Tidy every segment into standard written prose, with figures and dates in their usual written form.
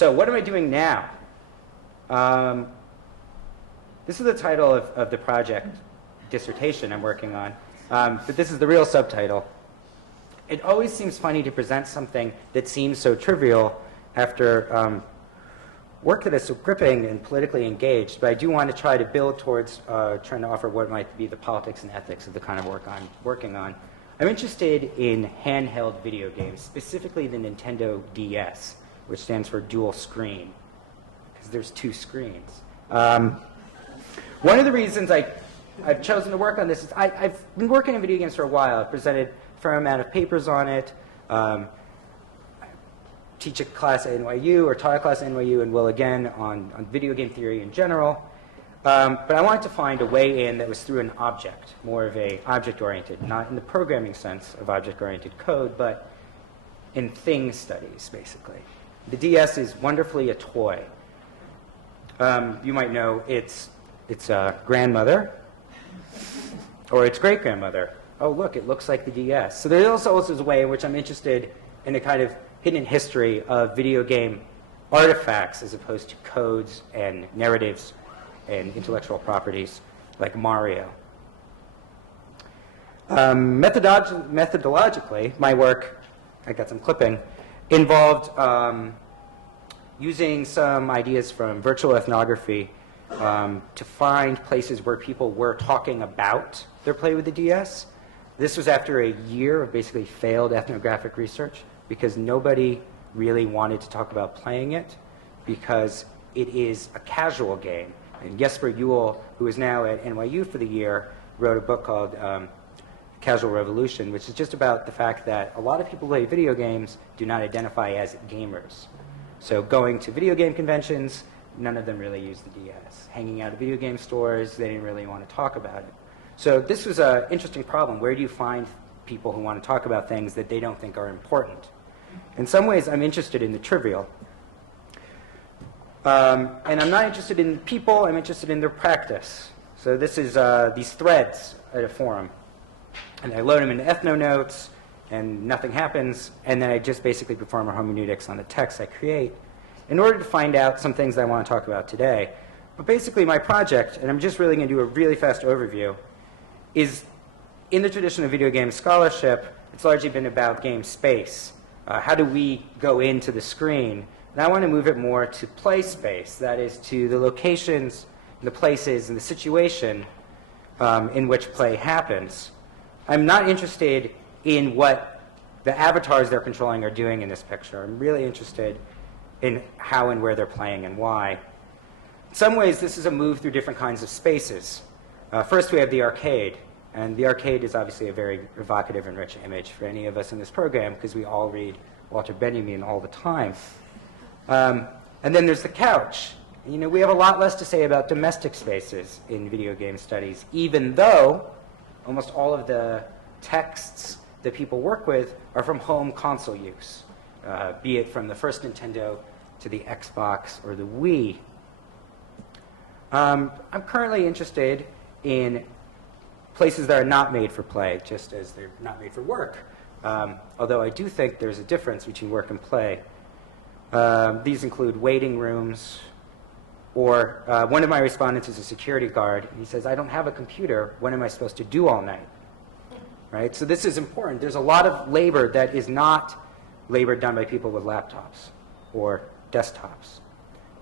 So what am I doing now? This is the title of the project dissertation I'm working on, but this is the real subtitle. It always seems funny to present something that seems so trivial after work that is so gripping and politically engaged, but I do want to try to build towards trying to offer what might be the politics and ethics of the kind of work I'm working on. I'm interested in handheld video games, specifically the Nintendo DS, which stands for dual screen, because there's two screens. One of the reasons I've chosen to work on this is I've been working in video games for a while. I've presented a fair amount of papers on it. Teach a class at NYU, or taught a class at NYU, and will again on video game theory in general. But I wanted to find a way in that was through an object, more of a object-oriented, not in the programming sense of object-oriented code, but in thing studies, basically. The DS is wonderfully a toy. You might know its grandmother, or its great-grandmother. Oh, look, it looks like the DS. So there also is a way in which I'm interested in a kind of hidden history of video game artifacts as opposed to codes and narratives and intellectual properties like Mario. Methodologically, my work, I got some clipping, involved using some ideas from virtual ethnography to find places where people were talking about their play with the DS. This was after a year of basically failed ethnographic research, because nobody really wanted to talk about playing it, because it is a casual game. And Jesper Juhl, who is now at NYU for the year, wrote a book called Casual Revolution, which is just about the fact that a lot of people who play video games do not identify as gamers. So going to video game conventions, none of them really use the DS. Hanging out at video game stores, they didn't really want to talk about it. So this was an interesting problem. Where do you find people who want to talk about things that they don't think are important? In some ways, I'm interested in the trivial. And I'm not interested in people, I'm interested in their practice. So this is these threads at a forum. And I load them into ethnonotes, and nothing happens, and then I just basically perform a hermeneutics on the text I create in order to find out some things that I want to talk about today. But basically my project, and I'm just really going to do a really fast overview, is in the tradition of video game scholarship, it's largely been about game space. How do we go into the screen? And I want to move it more to play space, that is to the locations, the places, and the situation in which play happens. I'm not interested in what the avatars they're controlling are doing in this picture. I'm really interested in how and where they're playing and why. In some ways, this is a move through different kinds of spaces. First, we have the arcade. And the arcade is obviously a very evocative and rich image for any of us in this program, because we all read Walter Benjamin all the time. And then there's the couch. You know, we have a lot less to say about domestic spaces in video game studies, even though almost all of the texts that people work with are from home console use, be it from the first Nintendo to the Xbox or the Wii. I'm currently interested in places that are not made for play, just as they're not made for work. Although I do think there's a difference between work and play. These include waiting rooms, or one of my respondents is a security guard. And he says, I don't have a computer. What am I supposed to do all night? Right? So this is important. There's a lot of labor that is not labor done by people with laptops or desktops.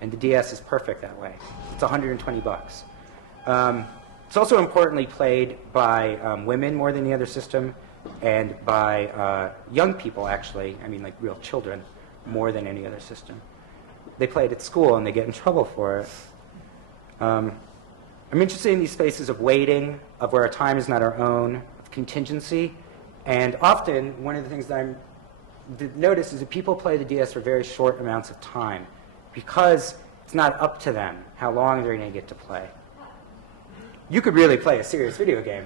And the DS is perfect that way. It's 120 bucks. It's also importantly played by women more than the other system, and by young people, actually, I mean like real children, more than any other system. They play it at school and they get in trouble for it. I'm interested in these spaces of waiting, of where our time is not our own, of contingency, and often one of the things that I'm notice is that people play the DS for very short amounts of time, because it's not up to them how long they're going to get to play. You could really play a serious video game.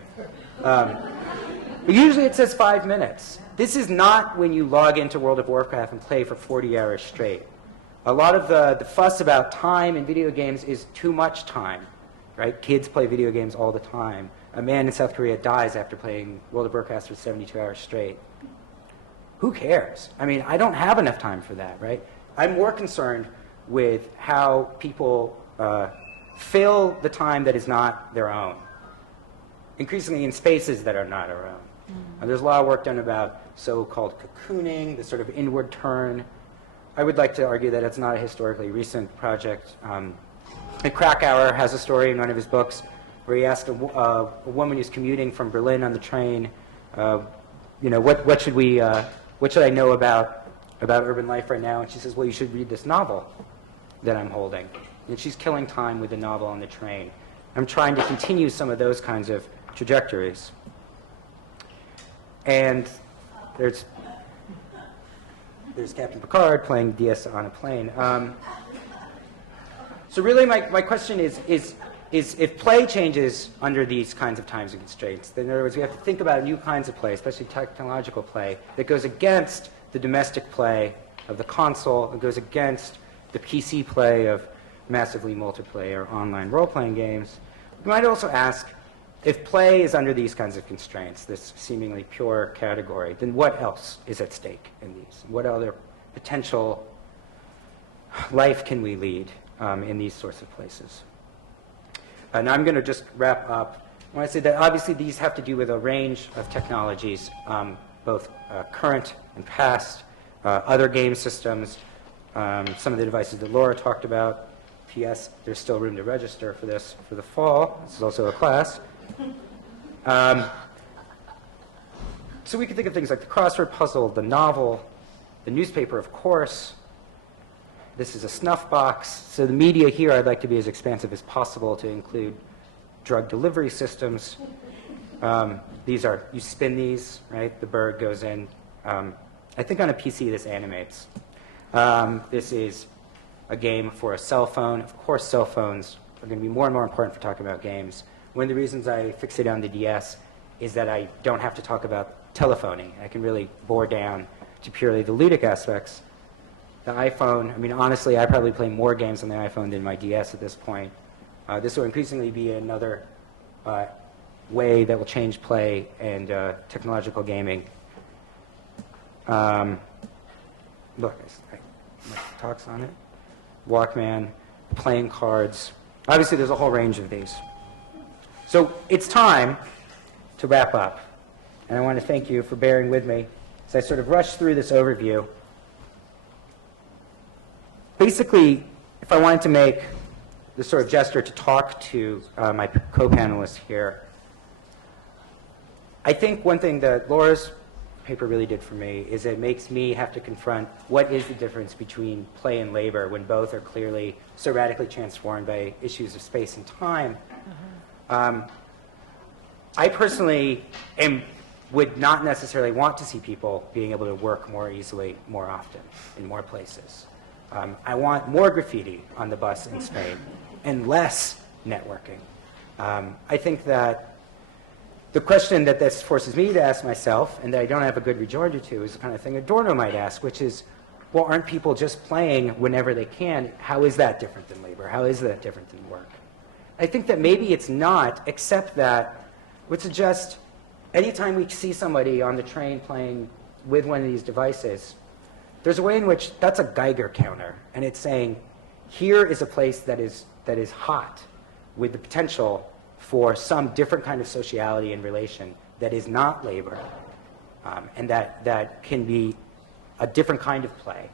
But usually it says 5 minutes. This is not when you log into World of Warcraft and play for 40 hours straight. A lot of the fuss about time in video games is too much time, right? Kids play video games all the time. A man in South Korea dies after playing World of Warcraft for 72 hours straight. Who cares? I mean, I don't have enough time for that, right? I'm more concerned with how people fill the time that is not their own, increasingly in spaces that are not our own. There's a lot of work done about so-called cocooning, the sort of inward turn. I would like to argue that it's not a historically recent project. Krakauer has a story in one of his books where he asked a woman who's commuting from Berlin on the train, what should I know about urban life right now? And she says, well, you should read this novel that I'm holding. And she's killing time with the novel on the train. I'm trying to continue some of those kinds of trajectories. And there's Captain Picard playing DS on a plane. So really my question is if play changes under these kinds of times and constraints, then in other words, we have to think about new kinds of play, especially technological play, that goes against the domestic play of the console, it goes against the PC play of massively multiplayer online role-playing games. We might also ask, if play is under these kinds of constraints, this seemingly pure category, then what else is at stake in these? What other potential life can we lead in these sorts of places? Now I'm going to just wrap up. I want to say that obviously these have to do with a range of technologies, both current and past, other game systems, some of the devices that Laura talked about. P.S. There's still room to register for this for the fall. This is also a class. So we can think of things like the crossword puzzle, the novel, the newspaper, of course. This is a snuff box. So the media here I'd like to be as expansive as possible to include drug delivery systems. These are, you spin these, right? The bird goes in. I think on a PC this animates. This is a game for a cell phone. Of course, cell phones are going to be more and more important for talking about games. One of the reasons I fixate on the DS is that I don't have to talk about telephoning. I can really bore down to purely the ludic aspects. The iPhone, I mean, honestly, I probably play more games on the iPhone than my DS at this point. This will increasingly be another way that will change play and technological gaming. Look, my talks on it. Walkman, playing cards. Obviously, there's a whole range of these. So it's time to wrap up. And I want to thank you for bearing with me as I sort of rush through this overview. Basically, if I wanted to make the sort of gesture to talk to my co-panelists here, I think one thing that Laura's paper really did for me is it makes me have to confront what is the difference between play and labor when both are clearly so radically transformed by issues of space and time. I personally would not necessarily want to see people being able to work more easily, more often, in more places. I want more graffiti on the bus in Spain and less networking. I think that the question that this forces me to ask myself, and that I don't have a good rejoinder to, is the kind of thing Adorno might ask, which is, well, aren't people just playing whenever they can? How is that different than labor? How is that different than work? I think that maybe it's not, except that would suggest anytime we see somebody on the train playing with one of these devices, there's a way in which that's a Geiger counter, and it's saying, here is a place that is hot with the potential for some different kind of sociality and relation that is not labor, and that can be a different kind of play.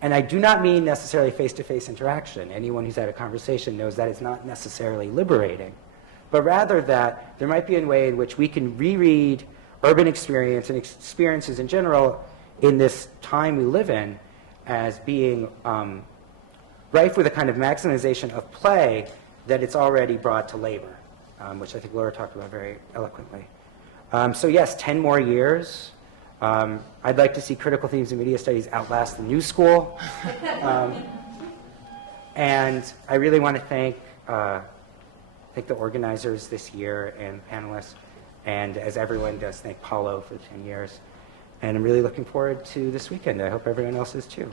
And I do not mean necessarily face-to-face interaction. Anyone who's had a conversation knows that it's not necessarily liberating, but rather that there might be a way in which we can reread urban experience and experiences in general in this time we live in as being rife with a kind of maximization of play that it's already brought to labor, which I think Laura talked about very eloquently. So yes, 10 more years. I'd like to see critical themes in media studies outlast the new school. And I really want to thank the organizers this year and panelists, and as everyone does, thank Paulo for the 10 years. And I'm really looking forward to this weekend. I hope everyone else is too.